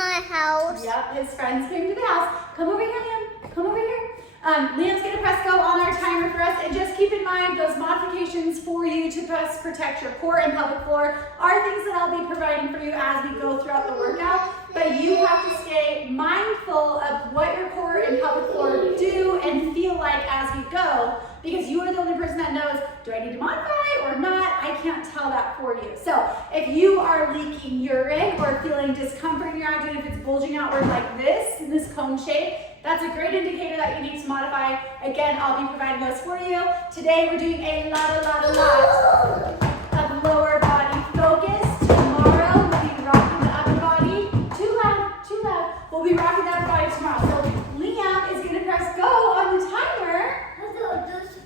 my house. Yep, his friends came to the house. Come over here, Liam. Come over here. Liam's gonna press go on our timer for us, and just keep in mind those modifications for you to best protect your core and pelvic floor are things that I'll be providing for you as we go throughout the workout, but you have to stay mindful of what your core and pelvic floor do and feel like as we go, because you are the only person that knows, do I need to modify or not? I can't tell that for you. So if you are leaking urine or feeling discomfort in your abdomen, if it's bulging outward like this, in this cone shape, that's a great indicator that you need to modify. Again, I'll be providing those for you. Today we're doing a lot of lower body focus. Tomorrow we'll be rocking the upper body. Too loud. We'll be rocking the upper body tomorrow. So Liam is gonna press go on the timer.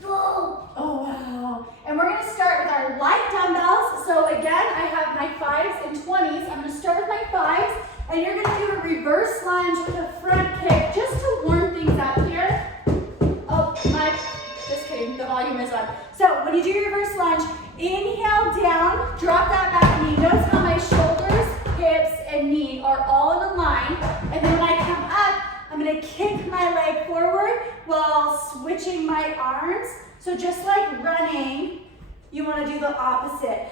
Oh wow. And we're gonna start with our light dumbbells. So again, I have my 5s and 20s. I'm gonna start with my 5s. And you're gonna do a reverse lunge with a front kick just to warm things up here. Oh, just kidding, the volume is on. So when you do your reverse lunge, inhale down, drop that back knee. Notice how my shoulders, hips, and knee are all in a line. And then when I come up, I'm gonna kick my leg forward while switching my arms. So just like running, you wanna do the opposite.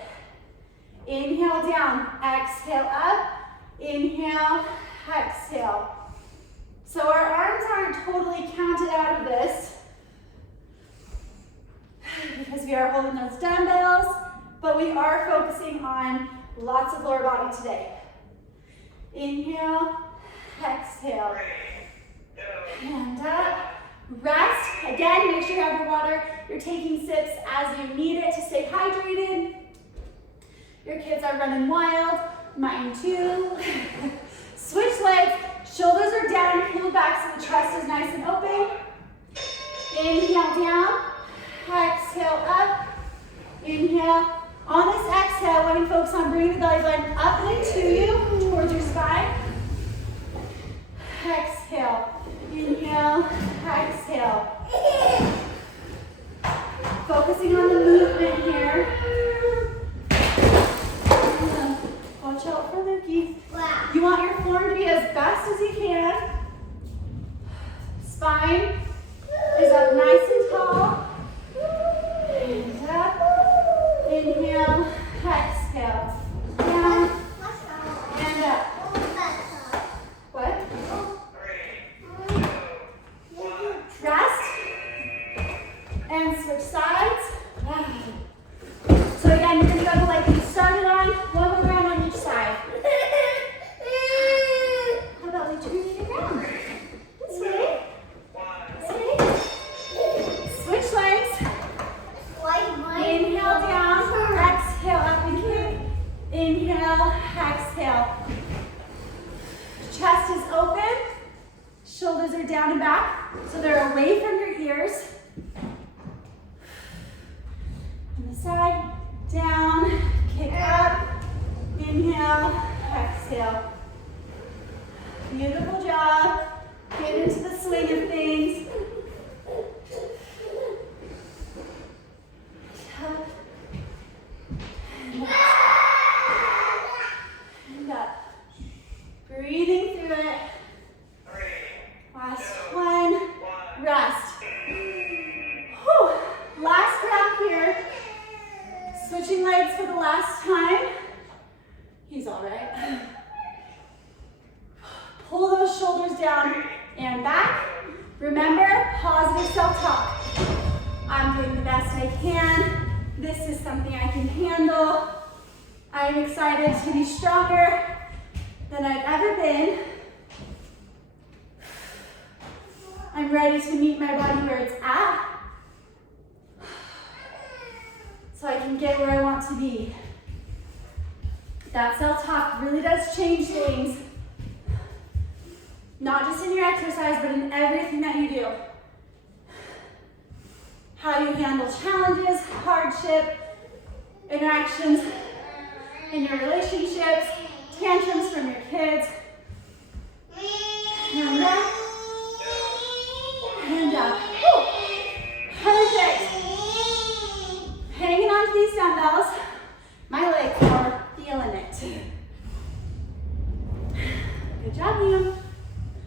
Inhale down, exhale up. Inhale, exhale. So our arms aren't totally counted out of this because we are holding those dumbbells, but we are focusing on lots of lower body today. Inhale, exhale. Hand up, rest. Again, make sure you have your water. You're taking sips as you need it to stay hydrated. Your kids are running wild. Mine too. Switch legs, shoulders are down, pull back so the chest is nice and open. Inhale down, exhale up, inhale. On this exhale, I want you to focus on bringing the belly button up and into you, towards your spine. Exhale, inhale, exhale. Focusing on the movement here. Watch out for Lukey. Wow. You want your form to be as best as you can. Spine is up nice and tall. And up. Inhale, exhale. Down and up. What? Rest. And switch sides. So again, you're going to go to like you started on. One more round on each side. How about we turn it around? This way. This way. Switch legs. Inhale down. Exhale up and kick. Inhale. Exhale. Chest is open. Shoulders are down and back. So they're away from your ears. On the side. Down, kick up, inhale, exhale. Beautiful job. Get into the swing of things. Up. And up. Breathing through it. Last one. Rest. Whew. Last round here. Switching legs for the last time. He's all right. Pull those shoulders down and back. Remember, positive self-talk. I'm doing the best I can. This is something I can handle. I'm excited to be stronger than I've ever been. I'm ready to meet my body where it's at, so I can get where I want to be. That self-talk really does change things. Not just in your exercise, but in everything that you do. How you handle challenges, hardship, interactions in your relationships, tantrums from your kids. And up. And up. Woo. Perfect. Hanging on to these dumbbells. My legs are feeling it. Good job, Liam.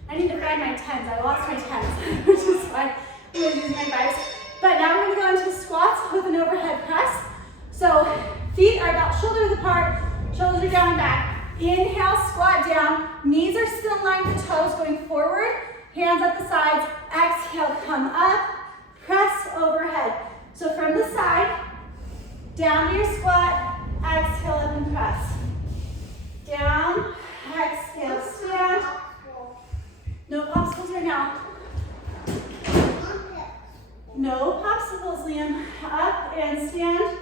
I need to find my 10s. I lost my 10s, which is why I'm going to use my 5s. But now we're going to go into squats with an overhead press. So feet are about shoulder width apart, shoulders are down and back. Inhale, squat down. Knees are still in line with the toes going forward. Hands at the sides. Exhale, come up. Press overhead. So from the side, down to your squat. Exhale up and press. Down. Exhale, stand. No popsicles right now. No popsicles, Liam. Up and stand.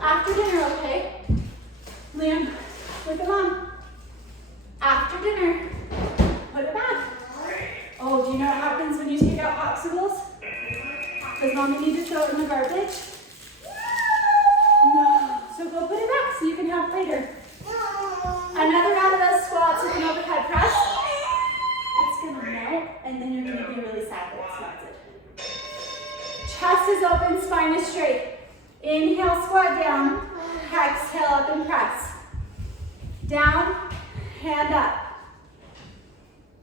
After dinner, okay? Liam, with the mom. After dinner, put it back. Oh, do you know what happens when you take out popsicles? Does mommy need to throw it in the garbage? No. So go put it back so you can have it later. Another round of those squats with an overhead press. It's gonna melt, and then you're gonna be really sad that it's melted. Chest is open, spine is straight. Inhale, squat down. Exhale, up and press. Down, hand up.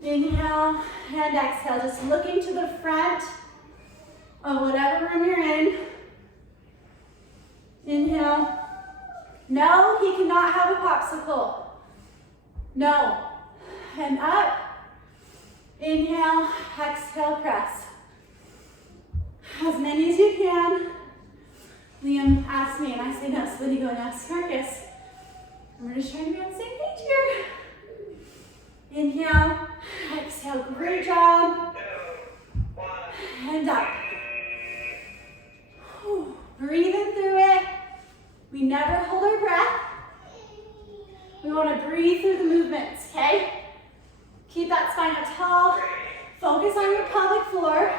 Inhale, and exhale. Just looking to the front of whatever room you're in. Inhale. No, he cannot have a popsicle. No. And up. Inhale, exhale, press. As many as you can. Liam asks me, and I say no. So then you go and ask Marcus. And we're just trying to be on the same page here. Inhale, exhale, great job. And up. Whew. Breathing through it. We never hold our breath. We want to breathe through the movements, okay? Keep that spine up tall. Focus on your pelvic floor.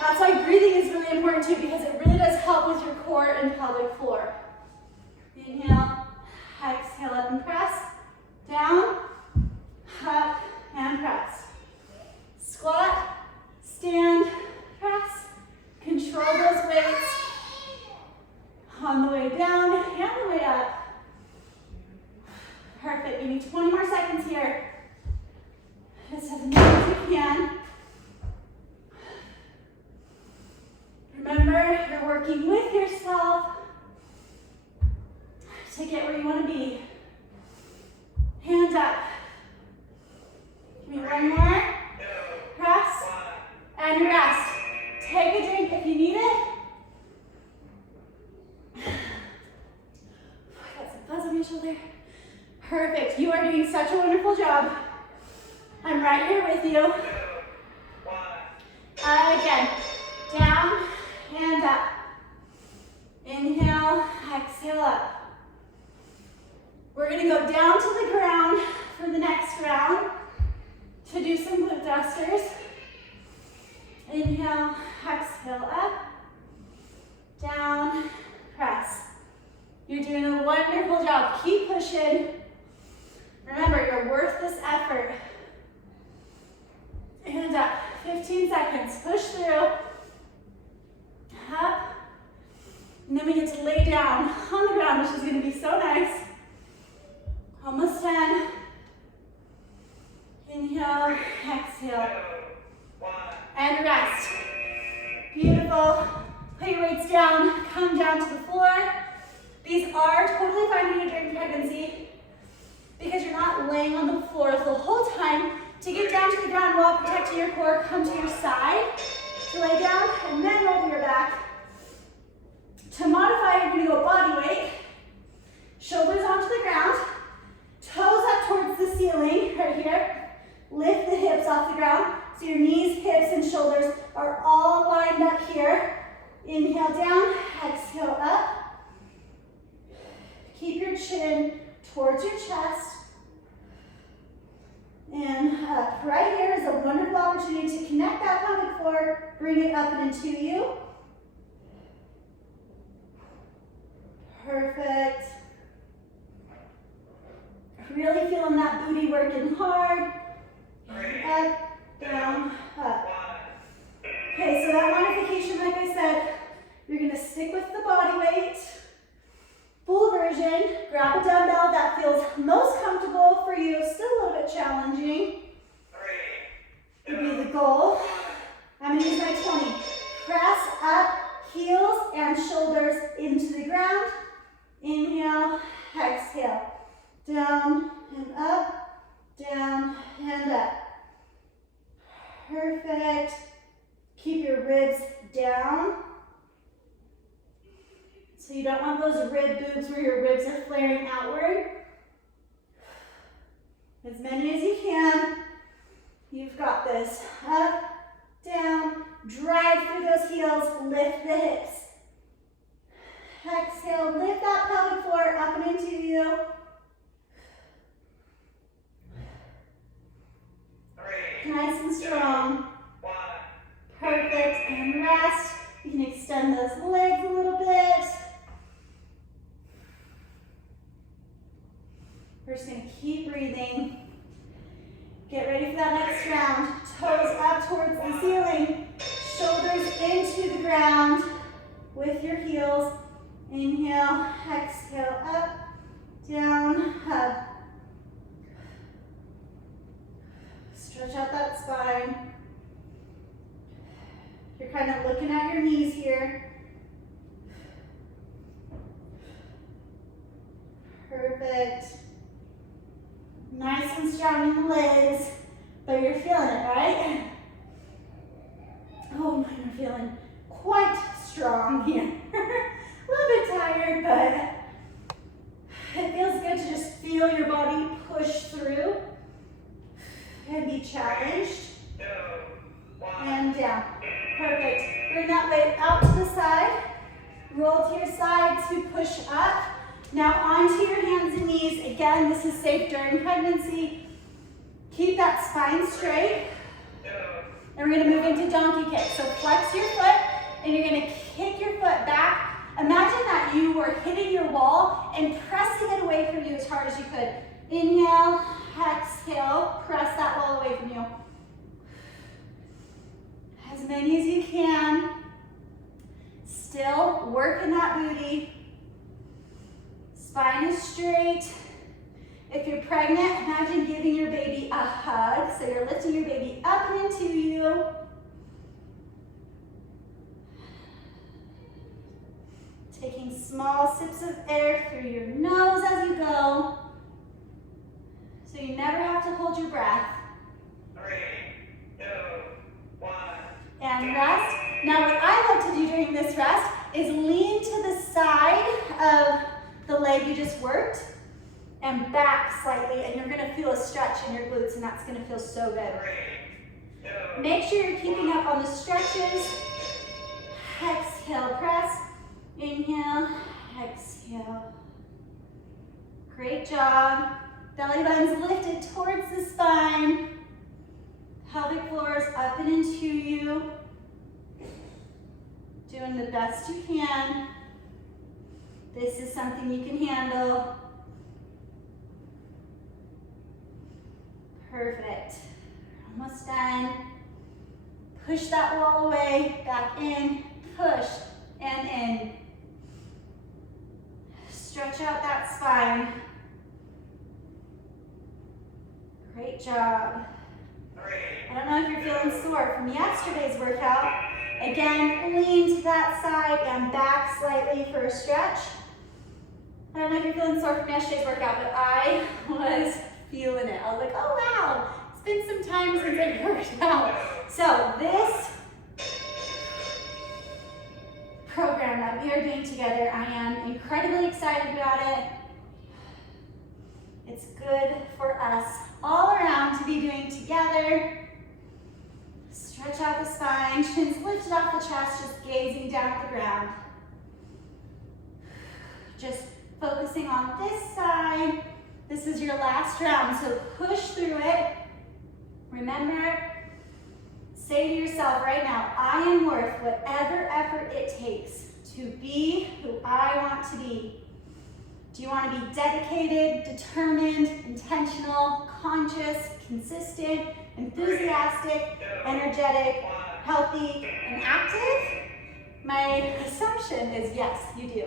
That's why breathing is really important too, because it really does help with your core and pelvic floor. Inhale, exhale, up and press. Down, up, and press. Squat, stand, press. Control those weights on the way down and the way up. Perfect. Give me 20 more seconds here. Just as many as you can. Remember, you're working with yourself to get where you want to be. Hands up. Give me one more. Press and rest. Take a drink if you need it. I got some buzz on my shoulder. Perfect. You are doing such a wonderful job. I'm right here with you. Again. Down and up. Inhale, exhale up. We're going to go down to the ground for the next round to do some glute thrusters. Inhale, exhale up. Down, press. You're doing a wonderful job. Keep pushing. Remember, you're worth this effort. And up. 15 seconds. Push through. Up. And then we get to lay down on the ground, which is going to be so nice. Almost 10. Inhale, exhale. And rest. Beautiful. Put your weights down. Come down to the floor. These are totally fine to do during pregnancy because you're not laying on the floor the whole time. To get down to the ground while protecting your core, come to your side to lay down and then roll your back. To modify, you're going to go body weight, shoulders onto the ground, toes up towards the ceiling right here. Lift the hips off the ground so your knees, hips, and shoulders are all lined up here. Inhale down, exhale up. Keep your chin towards your chest. And up. Right here is a wonderful opportunity to connect that pelvic floor, bring it up and into you. Perfect. Really feeling that booty working hard. Up, down, up. Okay, so that modification, like I said, you're going to stick with the body weight. Full version, grab a dumbbell that feels most comfortable for you, still a little bit challenging. Would be the goal. I'm gonna use my 20. Press up, heels and shoulders into the ground. Inhale, exhale. Down and up, down and up. Perfect. Keep your ribs down. So you don't want those rib boobs where your ribs are flaring outward. As many as you can. You've got this. Up, down, drive through those heels, lift the hips. Exhale, lift that pelvic floor up and into you. 3, Nice and strong. 1. Perfect, and rest. You can extend those legs a little bit. We're just gonna keep breathing. Get ready for that next round. Toes up towards the ceiling. Shoulders into the ground with your heels. Inhale, exhale, up, down, up. Stretch out that spine. You're kind of looking at your knees here. Perfect. Nice and strong in the legs, but you're feeling it, right? Oh, mine are feeling quite strong here. A little bit tired, but it feels good to just feel your body push through and be challenged. 2, 1. And down. Perfect. Bring that weight out to the side. Roll to your side to push up. Now onto your hands and knees. Again, this is safe during pregnancy. Keep that spine straight. 2. And we're gonna move into donkey kick. So flex your foot and you're gonna kick your foot back. Imagine that you were hitting your wall and pressing it away from you as hard as you could. Inhale, exhale, press that wall away from you. As many as you can. Still working that booty. Spine is straight. If you're pregnant, imagine giving your baby a hug. So you're lifting your baby up and into you. Taking small sips of air through your nose as you go. So you never have to hold your breath. 3, 2, 1. And rest. Now what I love to do during this rest is lean to the side of the leg you just worked and back slightly, and you're gonna feel a stretch in your glutes, and that's gonna feel so good. 3, 2. Make sure you're keeping up on the stretches. Exhale, press. Inhale, exhale. Great job. Belly button's lifted towards the spine. Pelvic floor is up and into you. Doing the best you can. This is something you can handle. Perfect. Almost done. Push that wall away, back in, push, and in. Stretch out that spine. Great job. 3. I don't know if you're feeling sore from yesterday's workout. Again, lean to that side and back slightly for a stretch. I don't know if you're feeling sore from yesterday's workout, but I was feeling it. I was like, oh wow, it's been some time since I've worked out. So this program that we are doing together, I am incredibly excited about it. It's good for us all around to be doing together. Stretch out the spine, chins lifted off the chest, just gazing down at the ground. Just focusing on this side. This is your last round, so push through it. Remember, say to yourself right now, I am worth whatever effort it takes to be who I want to be. Do you want to be dedicated, determined, intentional, conscious, consistent, enthusiastic, energetic, healthy, and active? My assumption is yes, you do.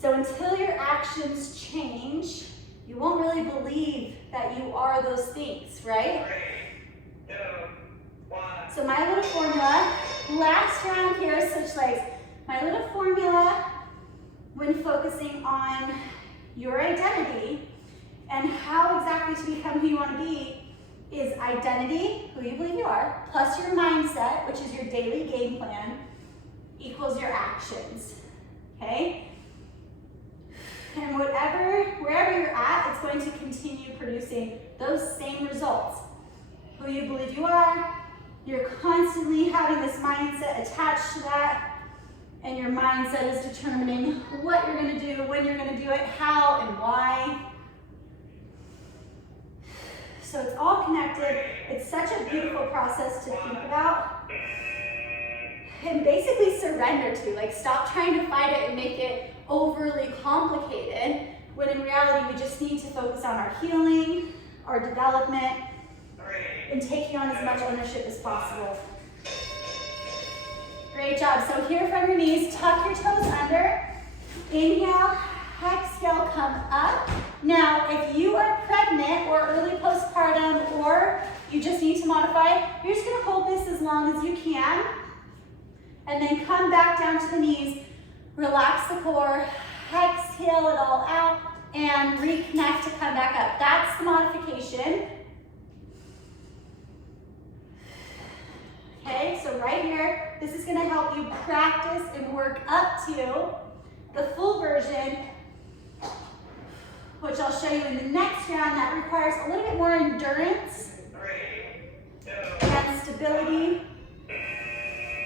So until your actions change, you won't really believe that you are those things, right? 3, 2, 1. So my little formula, last round here, switch legs. My little formula when focusing on your identity and how exactly to become who you want to be is identity, who you believe you are, plus your mindset, which is your daily game plan, equals your actions, okay? And wherever you're at, it's going to continue producing those same results. Who you believe you are, you're constantly having this mindset attached to that, and your mindset is determining what you're going to do, when you're going to do it, how and why. So it's all connected. It's such a beautiful process to think about and basically surrender to. Like, stop trying to fight it and make it overly complicated, when in reality we just need to focus on our healing, our development, and taking on as much ownership as possible. Great job. So here from your knees, tuck your toes under. Inhale, exhale, come up. Now, if you are pregnant or early postpartum, or you just need to modify, you're just gonna hold this as long as you can, and then come back down to the knees, relax the core, exhale it all out, and reconnect to come back up. That's the modification. Okay, so right here, this is gonna help you practice and work up to the full version, which I'll show you in the next round. That requires a little bit more endurance 3, 2, and stability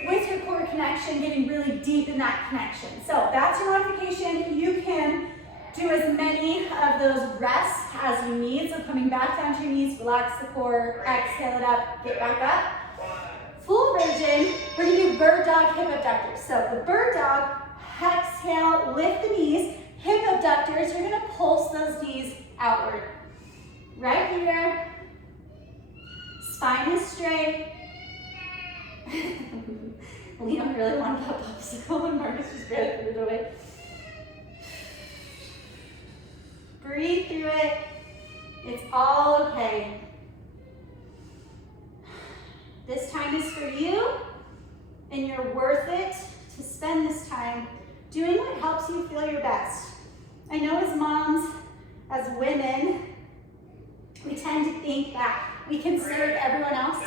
with your core connection, getting really deep in that connection. So that's your modification. You can do as many of those rests as you need. So coming back down to your knees, relax the core, exhale it up, get back up. Full version, we're gonna do bird dog, hip abductors. So the bird dog, exhale, lift the knees. Hip abductors, you're gonna pulse those knees outward. Right here, spine is straight. Liam really wanted that popsicle and Marcus just barely put it away. Breathe through it. It's all okay. This time is for you, and you're worth it to spend this time doing what helps you feel your best. I know as moms, as women, we tend to think that we can serve everyone else.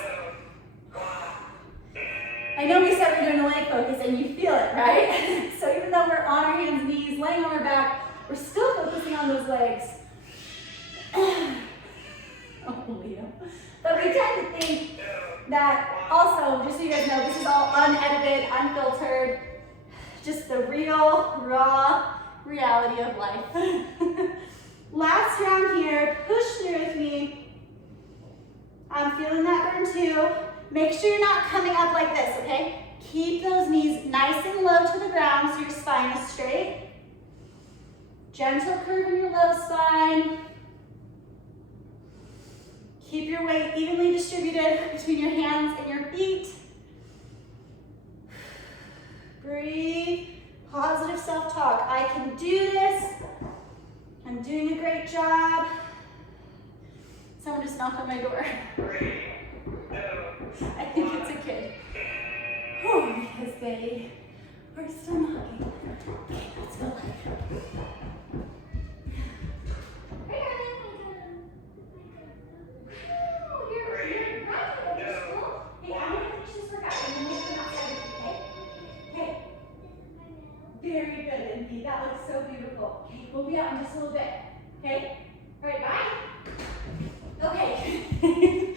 I know we said we're doing a leg focus and you feel it, right? So even though we're on our hands and knees, laying on our back, we're still focusing on those legs. Oh, Leo. But we tend to think that also, just so you guys know, this is all unedited, unfiltered, just the real, raw reality of life. Last round here, push through with me. I'm feeling that burn too. Make sure you're not coming up like this, okay? Keep those knees nice and low to the ground so your spine is straight. Gentle curve in your low spine. Keep your weight evenly distributed between your hands and your feet. Breathe. Positive self-talk. I can do this. I'm doing a great job. Someone just knocked on my door. 3, 2, I think it's a kid. Oh, because they are still knocking. Okay, let's go. Very good, Indy. That looks so beautiful. Okay, we'll be out in just a little bit. Okay? All right, bye. Okay.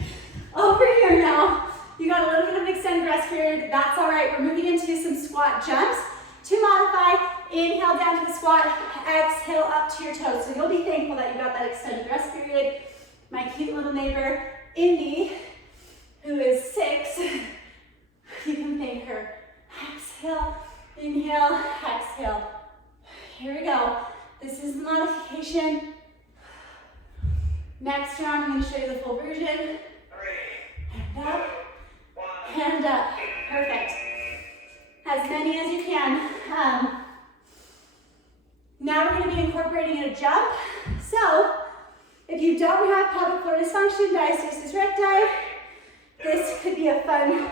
Over here now. You got a little bit of an extended rest period. That's all right. We're moving into some squat jumps. To modify, inhale down to the squat, exhale up to your toes. So you'll be thankful that you got that extended rest period. My cute little neighbor, Indy, who is 6, you can thank her. Exhale. Inhale, exhale. Here we go. This is the modification. Next round, I'm going to show you the full version. 3, Hand up, hand up. Perfect. As many as you can. Now we're going to be incorporating a jump. So if you don't have pelvic floor dysfunction, diastasis recti, this could be a fun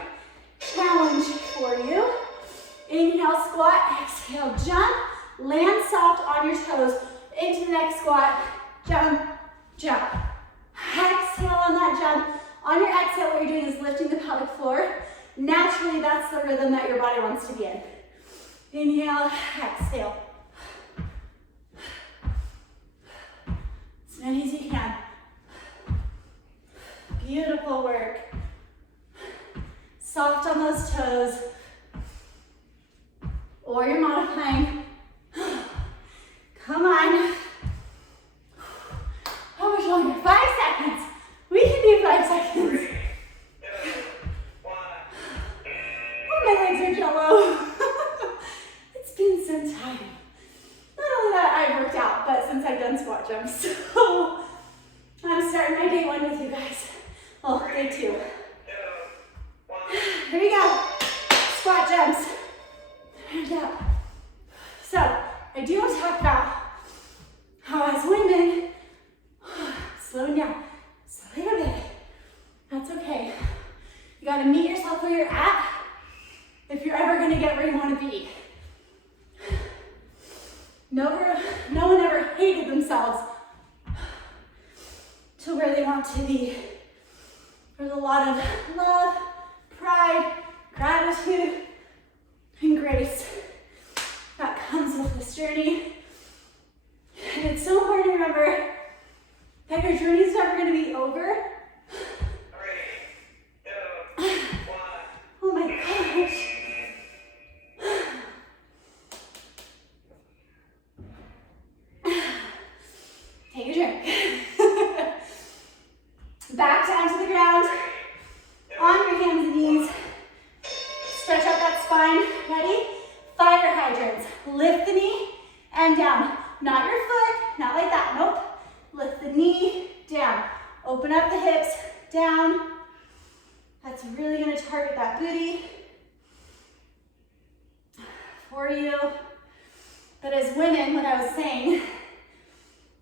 challenge for you. Inhale, squat, exhale, jump. Land soft on your toes into the next squat. Jump, jump. Exhale on that jump. On your exhale, what you're doing is lifting the pelvic floor. Naturally, that's the rhythm that your body wants to be in. Inhale, exhale. As many as you can. Beautiful work. Soft on those toes. Or you're modifying. Come on. How much longer? 5 seconds. We can do 5 seconds. 3, 2, 1. Oh, my legs are jello. It's been some time. Not only that I've worked out, but since I've done squat jumps. So I'm starting my day 1 with you guys. Well, day 2. 2, 1. Here we go. Squat jumps. And up. So I do want to talk about how as women, slowing down just a little bit. That's okay. You got to meet yourself where you're at if you're ever going to get where you want to be. No one ever hated themselves to where they want to be. There's a lot of love, pride, gratitude, and grace that comes with this journey. And it's so important to remember that your journey is never going to be over. 3, 2, 1. Oh my gosh. Take a drink. Back down to the ground. On your hands and knees. Stretch out that spine. Ready? Fire hydrants. Lift the knee and down. Not your foot. Not like that. Nope. Lift the knee down. Open up the hips. Down. That's really going to target that booty for you. But as women, what I was saying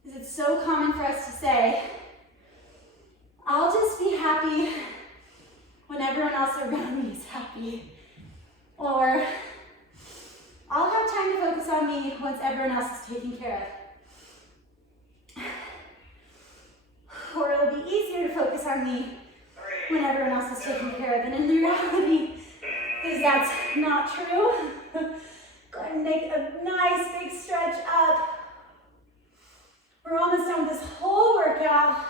is it's so common for us to say, I'll just be happy when everyone else around me is happy. Or I'll have time to focus on me once everyone else is taken care of. Or it'll be easier to focus on me when everyone else is taken care of. And in the reality is that's not true. Go ahead and make a nice big stretch up. We're almost done with this whole workout.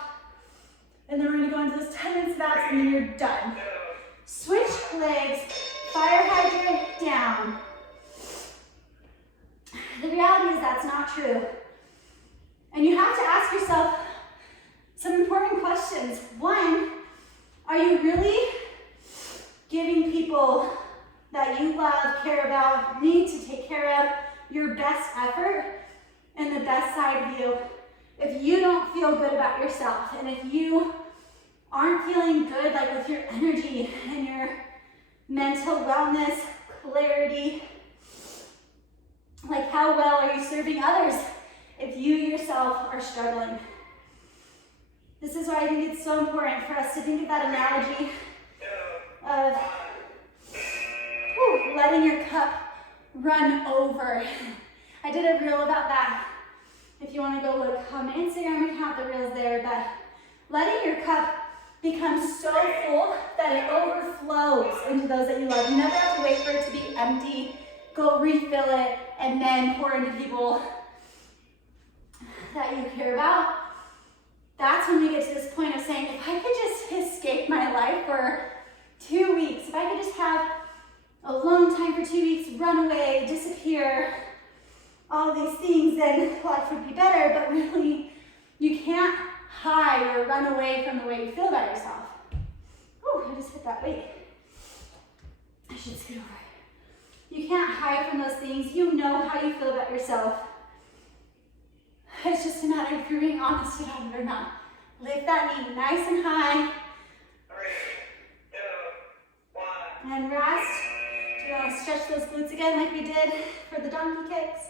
And then we're gonna go into those 10 minutes max and then you're done. Switch legs, fire hydrant down. The reality is that's not true. And you have to ask yourself some important questions. One, are you really giving people that you love, care about, need to take care of your best effort and the best side of you? If you don't feel good about yourself and if you aren't feeling good, like with your energy and your mental wellness, clarity, like how well are you serving others if you yourself are struggling? This is why I think it's so important for us to think of that analogy of letting your cup run over. I did a reel about that. If you want to go look on my Instagram account, the reel's there, but letting your cup become so full that it overflows into those that you love. You never have to wait for it to be empty. Go refill it and then pour into people that you care about. That's when we get to this point of saying, if I could just escape my life for 2 weeks, if I could just have alone time for 2 weeks, run away, disappear, all these things, then life would be better. But really, you can't hide or run away from the way you feel about yourself. Oh, I just hit that weight. I should scoot over. You can't hide from those things. You know how you feel about yourself. It's just a matter of if you're being honest about it or not. Lift that knee nice and high. 3, 2, 1. And rest. Do you want to stretch those glutes again like we did for the donkey kicks?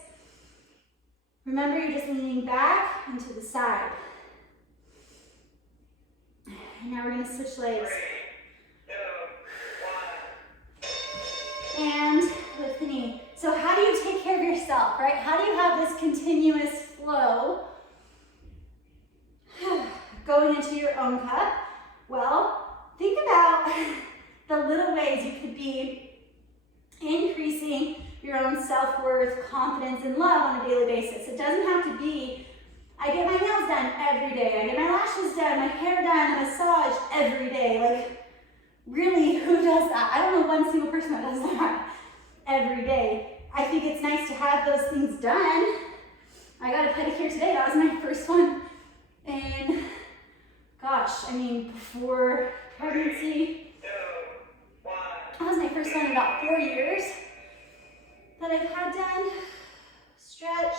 Remember, you're just leaning back and to the side. And now we're gonna switch legs. 3, 2, 1. And lift the knee. So how do you take care of yourself, right? How do you have this continuous flow going into your own cup? Well, think about the little ways you could be increasing your own self-worth, confidence, and love on a daily basis. It doesn't have to be, I get my nails done every day, I get my lashes done, my hair done, a massage every day. Like, really, who does that? I don't know one single person that does that every day. I think it's nice to have those things done. I got a pedicure today. That was my first one. And gosh, I mean, before pregnancy, 2, 1. that was my first one in about 4 years that I've had done. Stretch.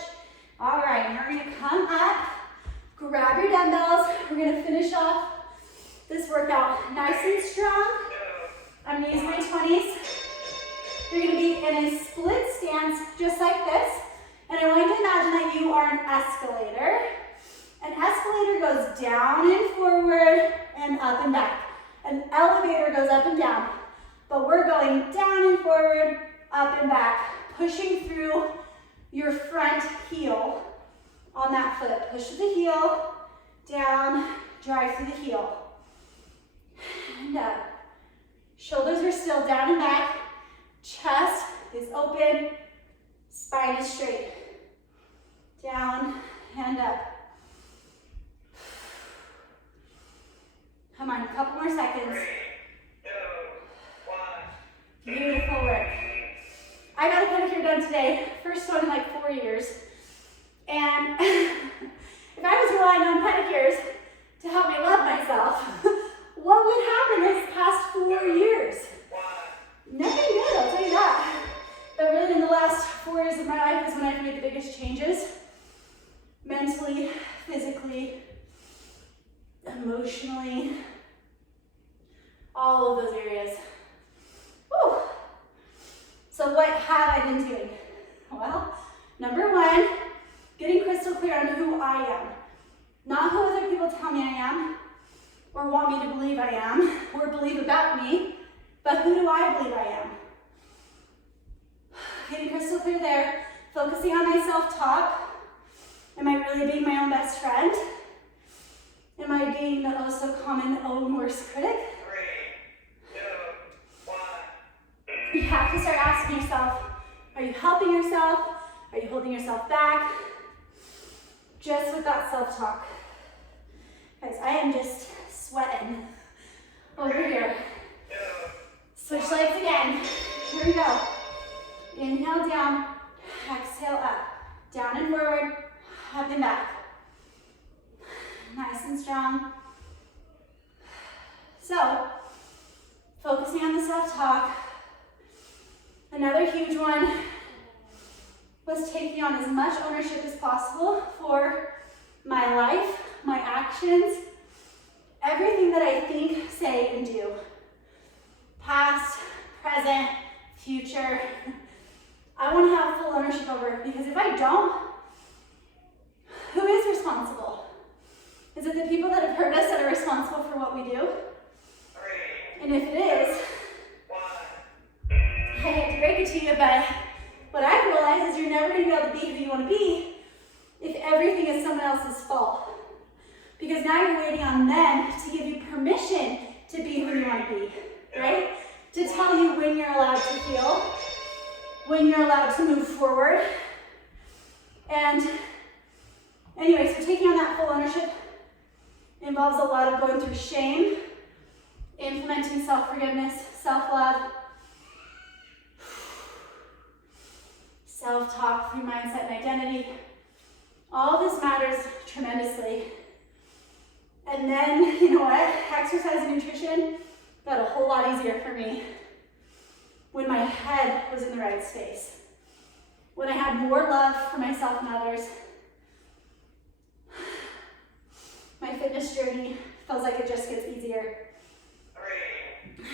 All right, now we're gonna come up, grab your dumbbells. We're gonna finish off this workout nice and strong. I'm gonna use my 20s. You're gonna be in a split stance just like this. And I want you to imagine that you are an escalator. An escalator goes down and forward and up and back. An elevator goes up and down. But we're going down and forward, up and back, pushing through your front heel on that foot. Push through the heel, down, drive through the heel. And up. Shoulders are still down and back. Chest is open. Spine is straight. Down and up. Come on, a couple more seconds. 3, 2, 1. Beautiful work. I got a pedicure done today. First one in like 4 years. And if I was relying on pedicures to help me love myself, what would happen this past 4 years? 1. Nothing good, I'll tell you that. But really in the last 4 years of my life is when I've made the biggest changes. Mentally, physically, emotionally, all of those areas. Whew. So what have I been doing? Well, number one, getting crystal clear on who I am. Not who other people tell me I am, or want me to believe I am, or believe about me, but who do I believe I am? Getting crystal clear there, focusing on my self-talk. Am I really being my own best friend? Am I being the oh so common own worst critic? 3, 2, 1. You have to start asking yourself, are you helping yourself? Are you holding yourself back? Just with that self-talk. Guys, I am just sweating over here. 2, Switch legs again. Here we go. Inhale down, exhale up. Down and forward, up and back. Nice and strong. So, focusing on the self-talk. Another huge one was taking on as much ownership as possible for my life, my actions, everything that I think, say, and do. Past, present, future. I want to have full ownership over it, because if I don't, who is responsible? Is it the people that have hurt us that are responsible for what we do? 3, And if it is, 1. I hate to break it to you, but what I've realized is you're never going to be able to be who you want to be if everything is someone else's fault. Because now you're waiting on them to give you permission to be who you want to be, right? To tell you when you're allowed to feel, when you're allowed to move forward. And anyway, so taking on that full ownership involves a lot of going through shame, implementing self-forgiveness, self-love, self-talk through mindset and identity. All this matters tremendously. And then, you know what? Exercise and nutrition got a whole lot easier for me when my head was in the right space. When I had more love for myself and others. My fitness journey feels like it just gets easier. 3, 2,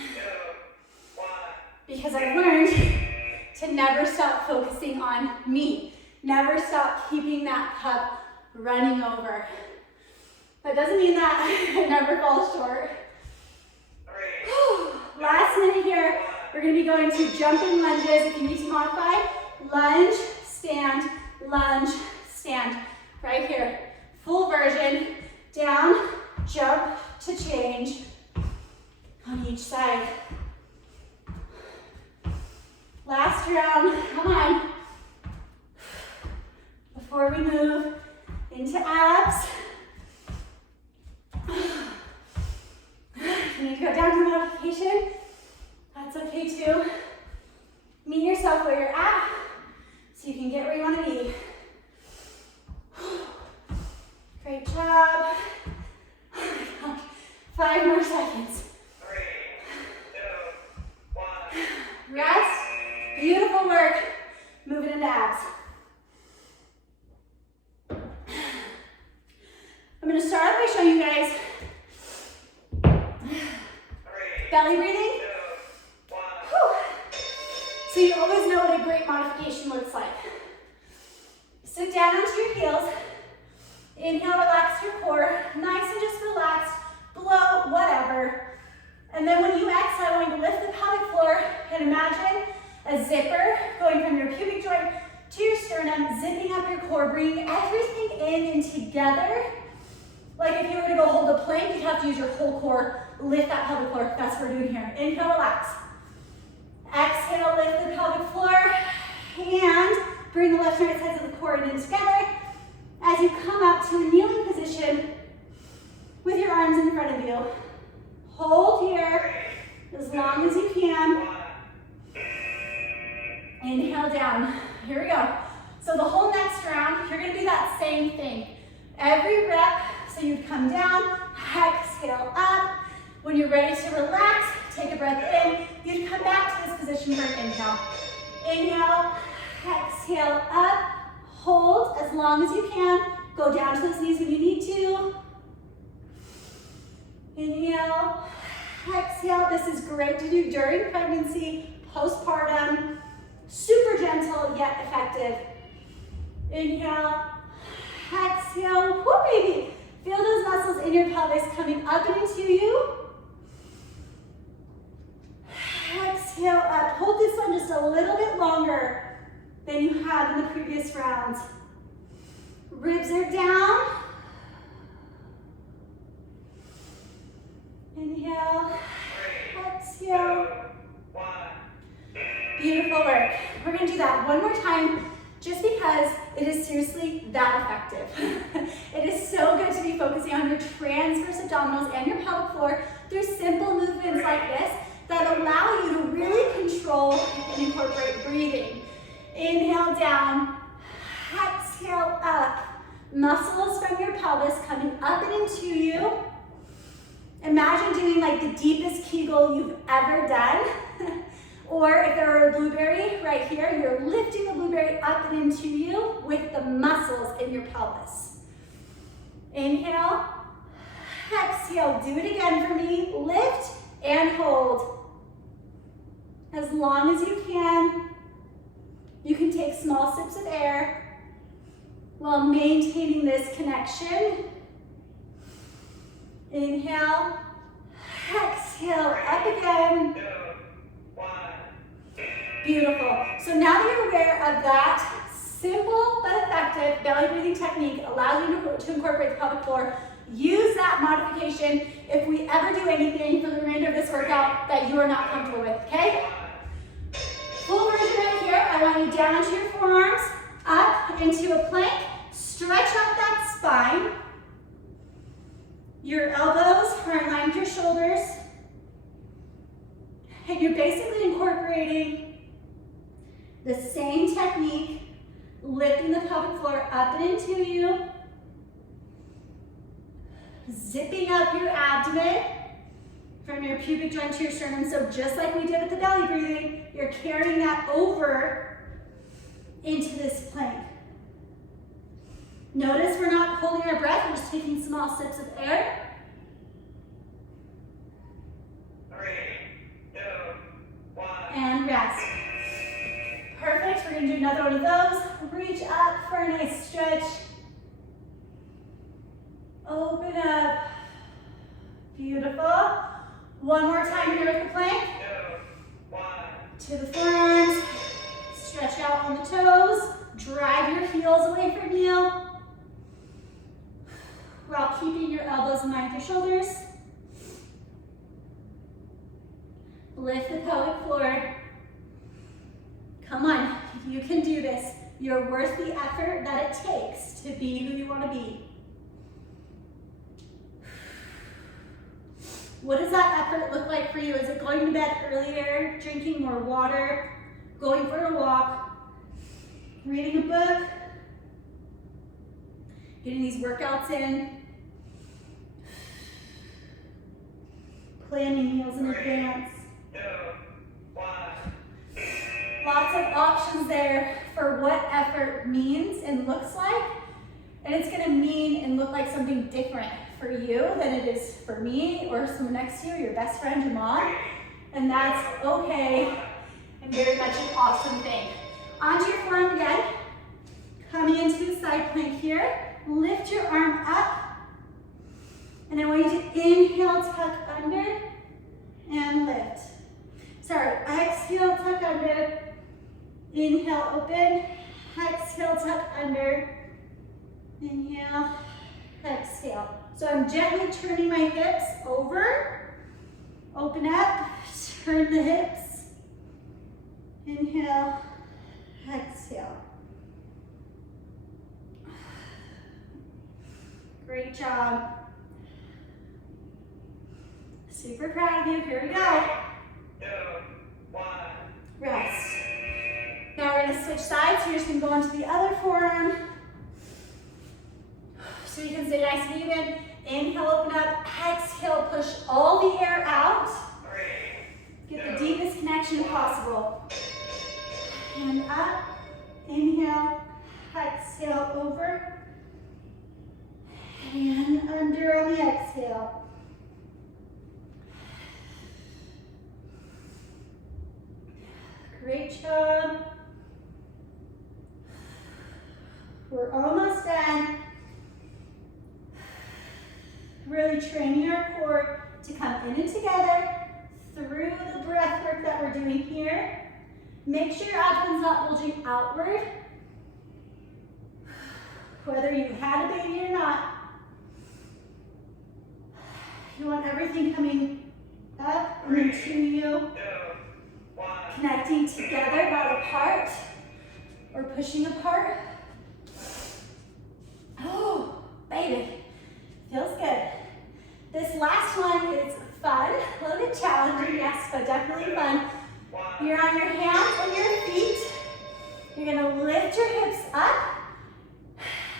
1. Because I've learned to never stop focusing on me. Never stop keeping that cup running over. That doesn't mean that I never fall short. Last minute here, we're gonna be going to jumping lunges. If you need to modify, lunge, stand, right here. Full version, down, jump to change on each side. Last round, come on. Before we move into abs, you need to go down to modification. That's okay too. Meet yourself where you're at so you can get where you want to be. Great job. Oh my gosh. 5 more seconds. 3, 2, 1. Rest. Beautiful work. Moving into abs. I'm going to start by showing you guys 3, belly breathing. 2, 1. Whew. So you always know what a great modification looks like. Sit down onto your heels. Inhale, relax your core. Nice and just relaxed. Blow, whatever. And then when you exhale, I want you to lift the pelvic floor and imagine a zipper going from your pubic joint to your sternum, zipping up your core, bringing everything in and together. Like if you were to go hold a plank, you'd have to use your whole core, lift that pelvic floor. That's what we're doing here. Inhale, relax. Exhale, lift the pelvic floor, and bring the left and right sides of the core in together. As you come up to a kneeling position with your arms in front of you. Hold here as long as you can. Inhale down. Here we go. So the whole next round, you're going to do that same thing. Every rep, so you'd come down, exhale up. When you're ready to relax, take a breath in. You'd come back to this position for an inhale. Inhale, exhale up. Hold as long as you can. Go down to those knees when you need to. Inhale, exhale. This is great to do during pregnancy, postpartum. Super gentle yet effective. Inhale, exhale. Whoo, baby. Feel those muscles in your pelvis coming up and into you. Exhale up. Hold this one just a little bit longer than you have in the previous rounds. Ribs are down. Inhale, exhale. 1. Beautiful work. We're going to do that one more time just because it is seriously that effective. It is so good to be focusing on your transverse abdominals and your pelvic floor through simple movements like this that allow you to really control and incorporate breathing. Inhale down, exhale up. Muscles from your pelvis coming up and into you. Imagine doing like the deepest Kegel you've ever done. Or if there were a blueberry right here, you're lifting the blueberry up and into you with the muscles in your pelvis. Inhale, exhale, do it again for me. Lift and hold. As long as you can. You can take small sips of air while maintaining this connection. Inhale, exhale, up again. 2, 1. Beautiful. So now that you're aware of that simple but effective belly breathing technique, allows you to incorporate the pelvic floor. Use that modification if we ever do anything for the remainder of this workout that you are not comfortable with, okay? Full version right here. I want you down onto your forearms, up into a plank. Stretch out that spine. Your elbows are in line with your shoulders. And you're basically incorporating the same technique, lifting the pelvic floor up and into you, zipping up your abdomen from your pubic joint to your sternum. So just like we did with the belly breathing, you're carrying that over into this plank. Notice we're not holding our breath, we're just taking small sips of air. 3, 2, 1. And rest. Perfect, we're gonna do another one of those. Reach up, for a nice stretch. Open up. Beautiful. One more time here with the plank. 2, 1. To the forearms. Stretch out on the toes. Drive your heels away from you, while keeping your elbows in line with your shoulders. Lift the pelvic floor. Come on, you can do this. You're worth the effort that it takes to be who you want to be. What does that effort look like for you? Is it going to bed earlier, drinking more water, going for a walk, reading a book, getting these workouts in, planning meals in 3, advance? 2, 1. Lots of options there for what effort means and looks like. And it's gonna mean and look like something different for you than it is for me or someone next to you, your best friend, your mom. And that's okay and very much an awesome thing. Onto your forearm again. Coming into the side plank here. Lift your arm up. And I want you to inhale, tuck under, and lift. Sorry, exhale, tuck under. Inhale, open. Exhale, tuck under. Inhale, exhale. So I'm gently turning my hips over. Open up, turn the hips. Inhale, exhale. Great job. Super proud of you. Here we go. 2, 1. Rest. Now we're gonna switch sides. So you're just gonna go onto the other forearm. So you can stay nice and even. Inhale, open up. Exhale, push all the air out. 3, Get the deepest connection possible. And up. Inhale. Exhale, over. And under on the exhale. Great job. We're almost done. Really training our core to come in and together through the breath work that we're doing here. Make sure your abdomen's not bulging outward. Whether you had a baby or not, you want everything coming up and then to you. 2, 1. Connecting together, not apart or pushing apart. Oh, baby, feels good. This last one is fun, a little bit challenging, yes, but definitely fun. You're on your hands and your feet. You're gonna lift your hips up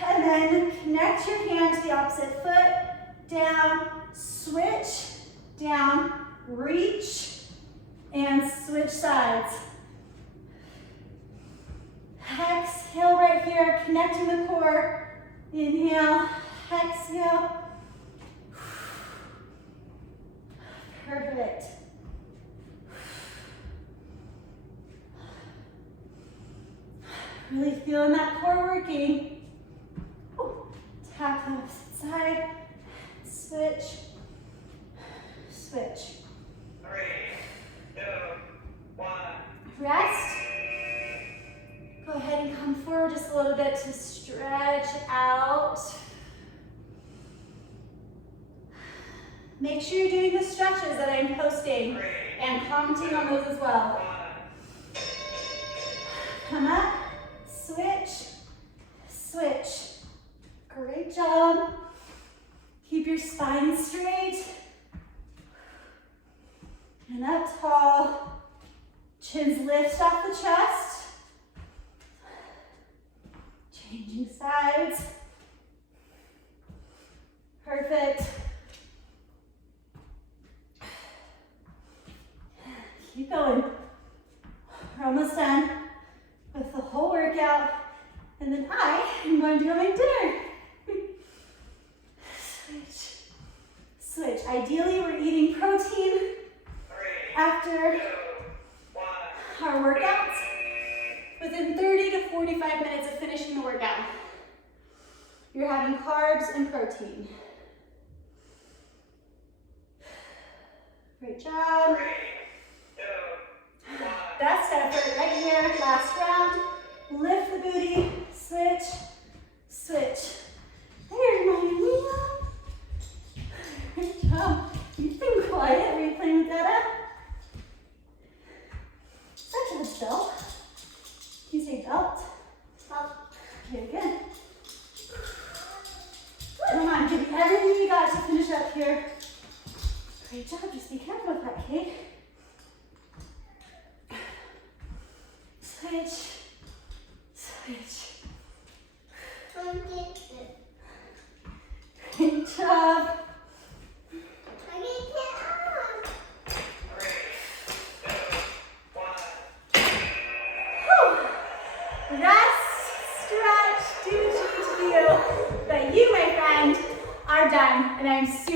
and then connect your hand to the opposite foot, down, switch, down, reach, and switch sides. Exhale right here, connecting the core. Inhale, exhale. Perfect. Really feeling that core working. Ooh. Tap the opposite side. Switch. Switch. 3, 2, 1. Rest. Go ahead and come forward just a little bit to stretch out. Make sure you're doing the stretches that I'm posting and commenting on those as well. 1. Come up, switch, switch. Great job. Keep your spine straight. And up tall. Chins lift off the chest. Changing sides. Perfect. Keep going. We're almost done with the whole workout. And then I am going to go make dinner. Switch. Switch. Ideally, we're eating protein 3, after 2, 1. our workouts within 30 to 45 minutes of finishing the workout. You're having carbs and protein. Great job. 3, 2, 1. Best effort right here, last round. Lift the booty, switch, switch. There's my Liam. Great job. You've been quiet. Were you playing with Dada? Such a belt. Can you say belt? Belt. Okay, good. Come on, give me everything you got to finish up here. Great job. Just be careful with that, Kate. Switch. Switch. Great job. 3, 2, 1. Whew. Rest, stretch, do what you need to do. But you, my friend, are done. And I'm super